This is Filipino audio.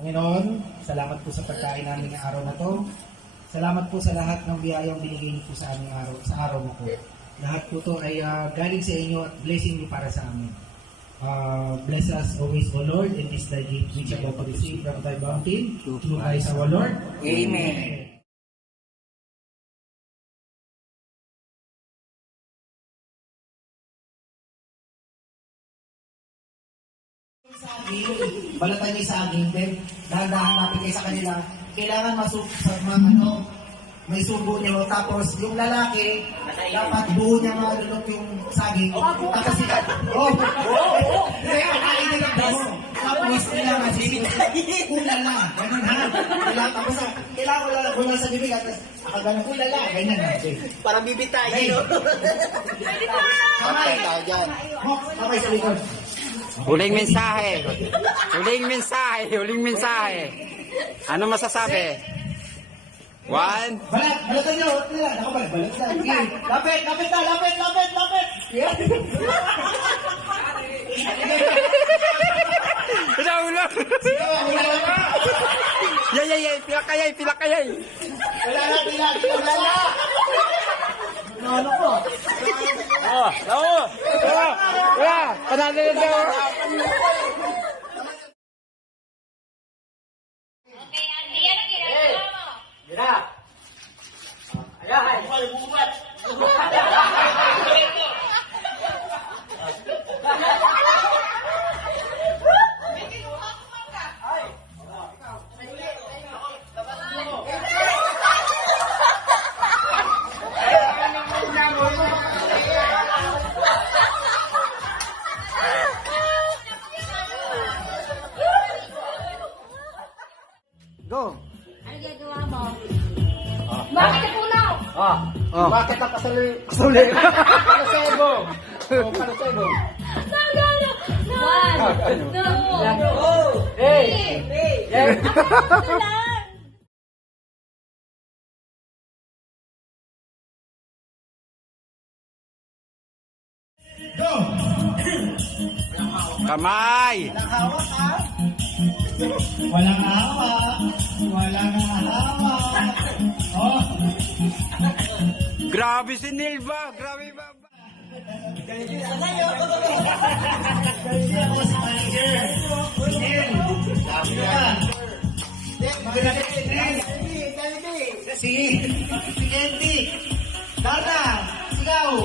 Panginoon, salamat po sa pagkain namin ng araw na to. Salamat po sa lahat ng biyayang binigay niyo po sa aming araw, sa araw na po. Lahat po to ay galing sa inyo at blessing niyo para sa amin. Bless us always, O Lord, in this thy gift which are to receive from thy bounty. Through Christ our Lord. Amen. Balatan niyo sa aging, then dahan-dahan kayo sa kanila. Kailangan may subo niyo. Tapos yung lalaki, dapat buo niya malulok yung saging. Tapos sila, kakain nila buo. Tapos kailangan ulala. Ganun ha. Kailangan ulala sa bibig. Tapos akagalang ulala. Ganyan ha. Parang bibitayin. Kamay. Kamay sa likod. Huling mensahe. Huling mensahe. Huling mensahe. Ano masasabi? One. Balatan nyo. Nakabalat na. Lapit na. Yeah. Ulo, ulo. Yay. Pilakayay. Wala na. Ano po? Panalo na daw. Okay, Andy, ano ginagawa mo? Mira. Ayan, bubat. Go. Ano ginagawa mo? Bakit napunaw? Bakit ang kasuli? Kasebo. Kasebo. No. Hey. Ako lang. Go! Kamay. Walang hawak. Oh. Grabe si Nilva. Grabe ba? Kasi ako si manager. Neil. Sabi ka. Si Andy. Dana. Sigaw.